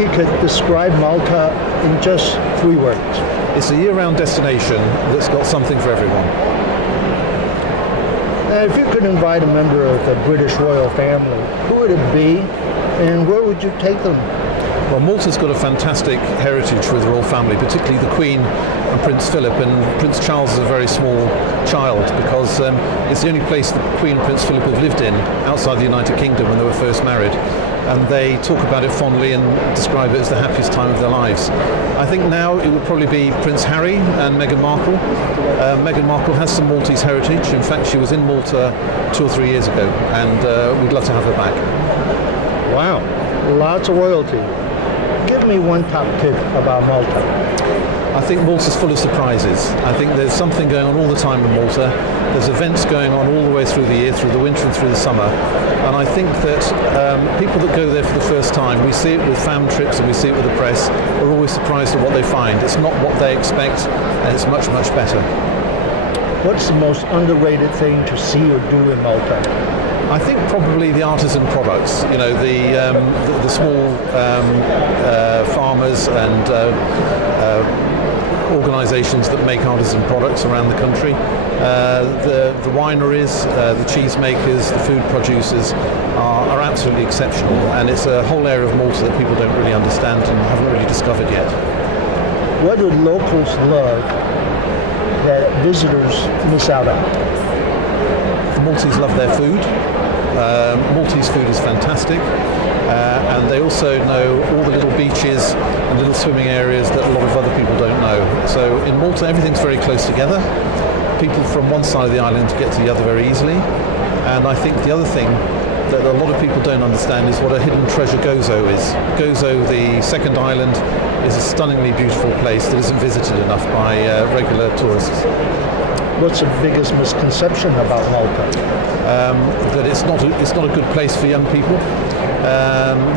you could describe Malta in just 3 words. It's a year-round destination that's got something for everyone. Now, if you could invite a member of the British royal family, who would it be, and where would you take them? Well, Malta's got a fantastic heritage with the royal family, particularly the Queen and Prince Philip. And Prince Charles is a very small child because it's the only place that Queen and Prince Philip have lived in outside the United Kingdom when they were first married. And they talk about it fondly and describe it as the happiest time of their lives. I think now it would probably be Prince Harry and Meghan Markle. Meghan Markle has some Maltese heritage. In fact, she was in Malta 2 or 3 years ago, and we'd love to have her back. Wow, lots of royalty. Give me one top tip about Malta. I think Malta's full of surprises. I think there's something going on all the time in Malta. There's events going on all the way through the year, through the winter and through the summer. And I think that people that go there for the first time, we see it with fam trips and we see it with the press, are always surprised at what they find. It's not what they expect, and it's much, much better. What's the most underrated thing to see or do in Malta? I think probably the artisan products, you know, the small farmers and organisations that make artisan products around the country. The wineries, the cheese makers, the food producers are absolutely exceptional, and it's a whole area of Malta that people don't really understand and haven't really discovered yet. What do locals love that visitors miss out on? The Maltese love their food. Maltese food is fantastic, and they also know all the little beaches and little swimming areas that a lot of other people don't know. So in Malta everything's very close together. People from one side of the island get to the other very easily, and I think the other thing that a lot of people don't understand is what a hidden treasure Gozo is. Gozo, the second island, is a stunningly beautiful place that isn't visited enough by regular tourists. What's the biggest misconception about Malta? That it's not a good place for young people.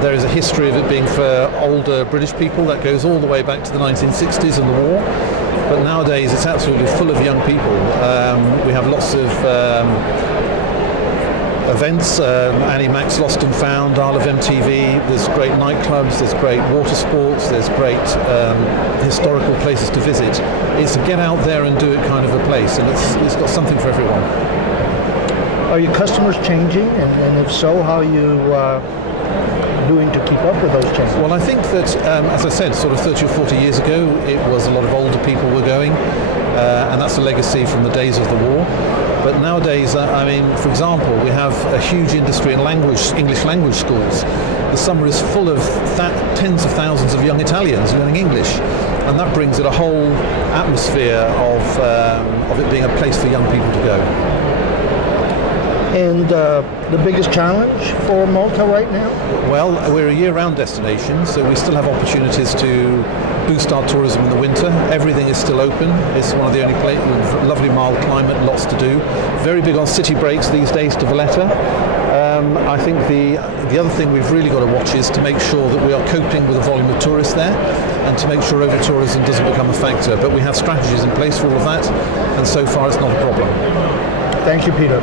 There is a history of it being for older British people that goes all the way back to the 1960s and the war. But nowadays it's absolutely full of young people. We have lots of events, Annie Mac's Lost and Found, Isle of MTV, there's great nightclubs, there's great water sports, there's great historical places to visit. It's a get out there and do it kind of a place, and it's got something for everyone. Are your customers changing, and if so, how are you doing to keep up with those changes? Well, I think that, as I said, sort of 30 or 40 years ago, it was a lot of older people were going, and that's a legacy from the days of the war. But nowadays, I mean, for example, we have a huge industry in English language schools. The summer is full of tens of thousands of young Italians learning English, and that brings it a whole atmosphere of it being a place for young people to go. And the biggest challenge for Malta right now? Well, we're a year-round destination, so we still have opportunities to boost our tourism in the winter. Everything is still open. It's one of the only places with lovely mild climate, lots to do. Very big on city breaks these days to Valletta. I think the other thing we've really got to watch is to make sure that we are coping with the volume of tourists there, and to make sure over-tourism doesn't become a factor. But we have strategies in place for all of that, and so far it's not a problem. Thank you, Peter.